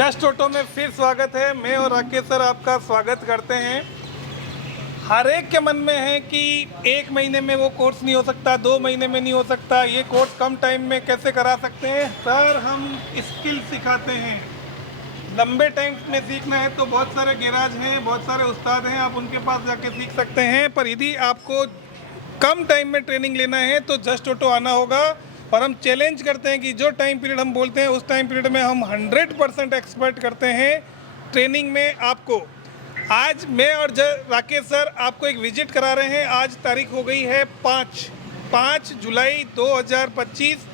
Just auto में फिर स्वागत है। मैं और राकेश सर आपका स्वागत करते हैं। हर एक के मन में है कि 1 महीने में वो कोर्स नहीं हो सकता, 2 महीने में नहीं हो सकता, ये कोर्स कम टाइम में कैसे करा सकते हैं। सर हम स्किल सिखाते हैं। लंबे टाइम में सीखना है तो बहुत सारे गैराज हैं, बहुत सारे उस्ताद हैं, आप उनके पास जाके सीख सकते हैं। पर यदि आपको कम टाइम में ट्रेनिंग लेना है तो जस्ट ऑटो आना होगा। और हम चैलेंज करते हैं कि जो टाइम पीरियड हम बोलते हैं उस टाइम पीरियड में हम 100% एक्सपर्ट करते हैं ट्रेनिंग में आपको। आज मैं और राकेश सर आपको एक विजिट करा रहे हैं। आज तारीख हो गई है 5 जुलाई 2025।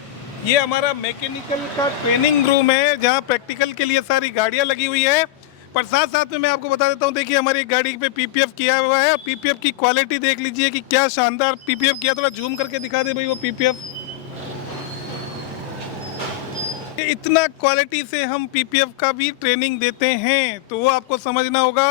ये हमारा मैकेनिकल का ट्रेनिंग रूम है जहाँ प्रैक्टिकल के लिए सारी गाड़ियाँ लगी हुई है। पर साथ साथ में मैं आपको बता देता हूँ, देखिए हमारी गाड़ी पे पीपीएफ किया हुआ है। पीपीएफ की क्वालिटी देख लीजिए कि क्या शानदार पीपीएफ किया। थोड़ा जूम करके दिखा दे भाई वो पीपीएफ। इतना क्वालिटी से हम पीपीएफ का भी ट्रेनिंग देते हैं तो वो आपको समझना होगा।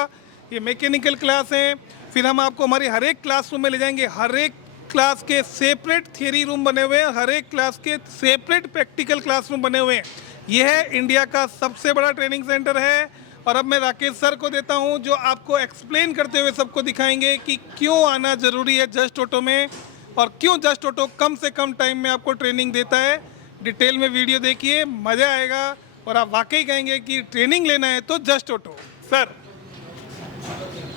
ये मैकेनिकल क्लास है। फिर हम आपको हमारे हर एक क्लासरूम में ले जाएंगे। हर एक क्लास के सेपरेट थियरी रूम बने हुए हैं, हर एक क्लास के सेपरेट प्रैक्टिकल क्लासरूम बने हुए हैं। यह है इंडिया का सबसे बड़ा ट्रेनिंग सेंटर है। और अब मैं राकेश सर को देता हूं जो आपको एक्सप्लेन करते हुए सबको दिखाएंगे कि क्यों आना ज़रूरी है जस्ट ऑटो में और क्यों जस्ट ऑटो कम से कम टाइम में आपको ट्रेनिंग देता है। डिटेल में वीडियो देखिए, मज़ा आएगा और आप वाकई कहेंगे कि ट्रेनिंग लेना है तो जस्ट ऑटो। सर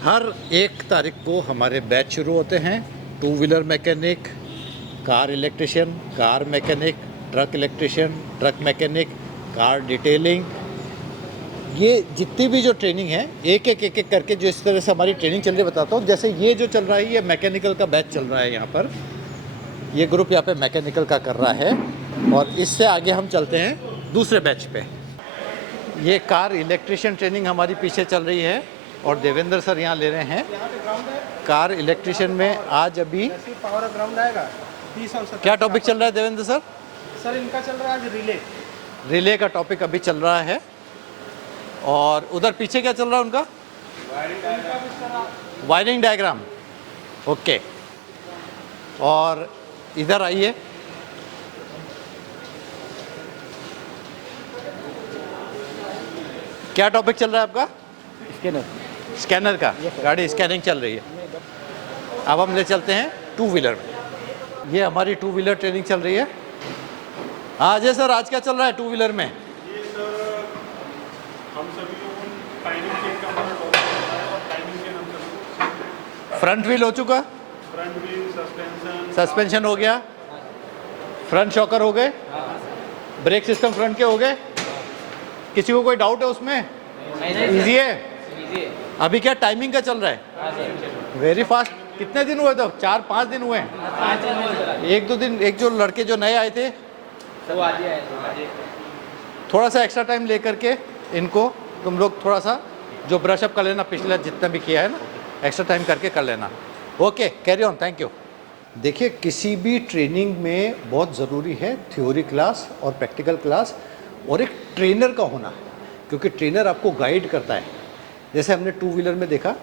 हर 1 तारीख को हमारे बैच शुरू होते हैं। 2 wheeler mechanic, car electrician, car mechanic, truck electrician, truck mechanic, car detailing, ये जितनी भी जो ट्रेनिंग है एक एक करके जो इस तरह से हमारी ट्रेनिंग चल रही है बताता हूँ। जैसे ये जो चल रहा है ये मैकेनिकल का बैच चल रहा है। यहाँ पर ये ग्रुप यहाँ पे मैकेनिकल का कर रहा है और इससे आगे हम चलते हैं दूसरे बैच पे। ये कार इलेक्ट्रिशियन ट्रेनिंग हमारी पीछे चल रही है और देवेंद्र सर यहाँ ले रहे हैं। कार इलेक्ट्रिशियन में आज अभी पावर ग्राउंड आएगा 30 और 70। क्या टॉपिक चल रहा है देवेंद्र सर? सर इनका चल रहा है आज रिले का टॉपिक अभी चल रहा है। और उधर पीछे क्या चल रहा है उनका? Wiring diagram. ओके, और इधर आइए। क्या टॉपिक चल रहा है आपका? स्कैनर का। गाड़ी स्कैनिंग चल रही है। अब हम ले चलते हैं 2 व्हीलर में। ये हमारी 2 व्हीलर ट्रेनिंग चल रही है। हाँ अजय सर, आज क्या चल रहा है 2 व्हीलर में? ये सर हम सभी लोगों टाइमिंग चेक का हमारा टॉपिक चल रहा है और टाइमिंग के हम सभी फ्रंट व्हील हो चुका, फ्रंट व्हील, सस्पेंशन हो गया, फ्रंट शॉकर हो गए, ब्रेक सिस्टम फ्रंट के हो गए। किसी को कोई डाउट है उसमें? इजी है। अभी क्या टाइमिंग का चल रहा है? Very fast. कितने दिन हुए तो? 4-5 दिन हुए हैं। 1-2 दिन, एक जो लड़के जो नए आए थे थोड़ा सा एक्स्ट्रा टाइम लेकर के इनको तुम लोग थोड़ा सा जो ब्रशअप कर लेना, पिछला जितना भी किया है ना एक्स्ट्रा टाइम करके कर लेना। Okay, carry on, thank you. देखिए, किसी भी ट्रेनिंग में बहुत ज़रूरी है थ्योरी क्लास और प्रैक्टिकल क्लास और एक ट्रेनर का होना, क्योंकि ट्रेनर आपको गाइड करता है। जैसे हमने 2 व्हीलर में देखा,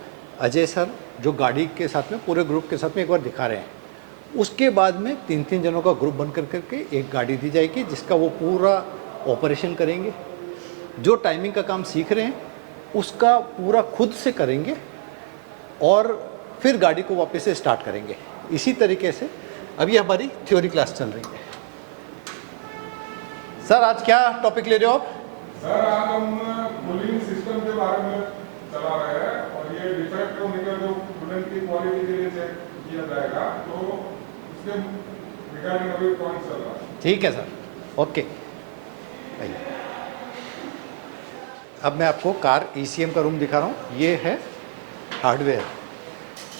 अजय सर जो गाड़ी के साथ में पूरे ग्रुप के साथ में एक बार दिखा रहे हैं। उसके बाद में 3-3 जनों का ग्रुप बन करके एक गाड़ी दी जाएगी जिसका वो पूरा ऑपरेशन करेंगे। जो टाइमिंग का काम सीख रहे हैं उसका पूरा खुद से करेंगे और फिर गाड़ी को वापस से स्टार्ट करेंगे। इसी तरीके से अभी हमारी थ्योरी क्लास चल रही है। सर आज क्या टॉपिक ले रहे हो आप? सर आज हम कूलिंग सिस्टम के बारे में चला रहे हैं और ये डिफेक्ट होने का जो कूलेंट की क्वालिटी के लिए चेक किया जाएगा, तो उसके रिगार्डिंग अभी पॉइंट चल रहा है। ठीक है सर, ओके। अब मैं आपको कार ईसीएम का रूम दिखा रहा हूँ। ये है हार्डवेयर।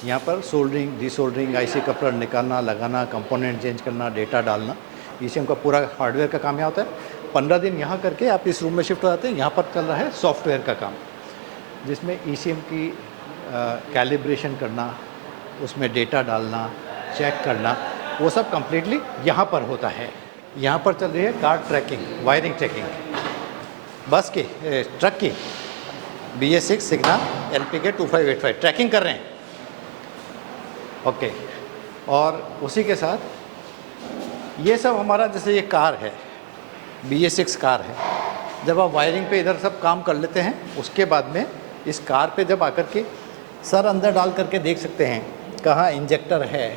यहाँ पर सोल्डरिंग, डिसोल्डरिंग, आईसी कपलर निकालना, लगाना, कंपोनेंट चेंज करना, डेटा डालना, ईसीएम का पूरा हार्डवेयर का काम यहाँ होता है। 15 दिन यहाँ करके आप इस रूम में शिफ्ट हो जाते हैं। यहाँ पर चल रहा है सॉफ्टवेयर का काम, जिसमें ईसीएम की कैलिब्रेशन करना, उसमें डेटा डालना, चेक करना, वो सब कम्प्लीटली यहाँ पर होता है। यहाँ पर चल रही है कार ट्रैकिंग, वायरिंग चेकिंग, बस की, ट्रक की BS6 सिग्ना LPK 2585 ट्रैकिंग कर रहे हैं। ओके, और उसी के साथ ये सब हमारा, जैसे ये कार है BS6 कार है, जब आप वायरिंग पे इधर सब काम कर लेते हैं, उसके बाद में इस कार पे जब आकर के सर अंदर डाल करके देख सकते हैं कहाँ इंजेक्टर है,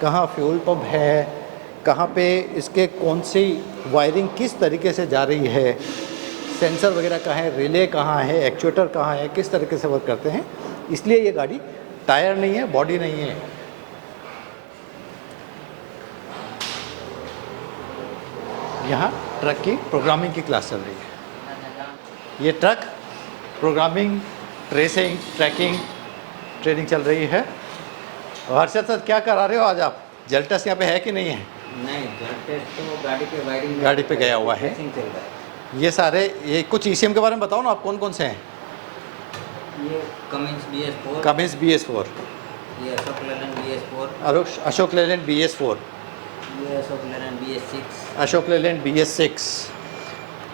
कहाँ फ्यूल पंप है, कहाँ पे इसके कौन सी वायरिंग किस तरीके से जा रही है, सेंसर वगैरह कहाँ है, रिले कहाँ है, एक्चुएटर कहाँ है, किस तरीके से वर्क करते हैं। इसलिए ये गाड़ी टायर नहीं है, बॉडी नहीं है। यहाँ ट्रक की प्रोग्रामिंग की क्लास चल रही है। ये truck programming, tracing, tracking training चल रही है। और हर्षद सर क्या करा रहे हो आज आप? जेल टेस्ट यहाँ पे है कि नहीं है? नहीं, जेल टेस्ट तो गाड़ी पे वायरिंग गाड़ी पे गया हुआ है। टेस्टिंग चल रहा है। ये सारे, ये कुछ ECM के बारे में बताओ ना, आप कौन कौन से हैं? ये कमिंस BS4, कमिंस BS4, ये अशोक लेलैंड BS4, अशोक लेलैंड BS4, ये अशोक लेलैंड BS6, अशोक लेलैंड BS6,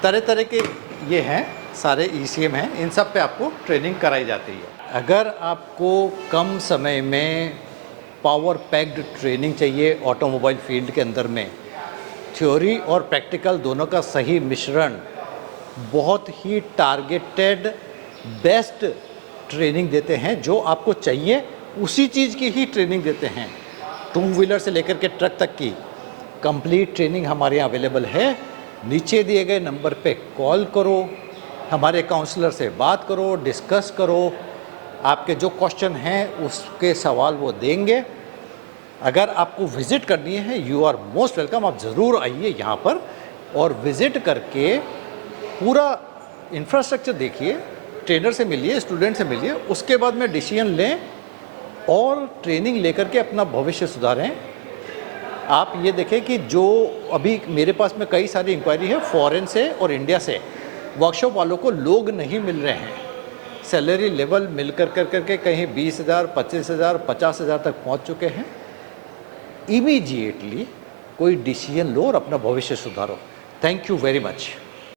तरह तरह के ये हैं, सारे ECM हैं। इन सब पे आपको ट्रेनिंग कराई जाती है। अगर आपको कम समय में पावर पैक्ड ट्रेनिंग चाहिए ऑटोमोबाइल फील्ड के अंदर में, थ्योरी और प्रैक्टिकल दोनों का सही मिश्रण, बहुत ही टारगेटेड बेस्ट ट्रेनिंग देते हैं। जो आपको चाहिए उसी चीज़ की ही ट्रेनिंग देते हैं। 2 व्हीलर से लेकर के ट्रक तक की कंप्लीट ट्रेनिंग हमारे यहाँ अवेलेबल है। नीचे दिए गए नंबर पे कॉल करो, हमारे काउंसलर से बात करो, डिस्कस करो। आपके जो क्वेश्चन हैं उसके सवाल वो देंगे। अगर आपको विज़िट करनी है, यू आर मोस्ट वेलकम। आप ज़रूर आइए यहाँ पर और विज़िट करके पूरा इंफ्रास्ट्रक्चर देखिए, ट्रेनर से मिलिए, स्टूडेंट से मिलिए, उसके बाद में डिसीजन लें और ट्रेनिंग लेकर के अपना भविष्य सुधारें। आप ये देखें कि जो अभी मेरे पास में कई सारी इंक्वायरी है फॉरेन से और इंडिया से, वर्कशॉप वालों को लोग नहीं मिल रहे हैं। सैलरी लेवल मिल करके कहीं 20,000, 25,000, 50,000 तक पहुंच चुके हैं। इमीडिएटली कोई डिसीजन लो और अपना भविष्य सुधारो। Thank you very much.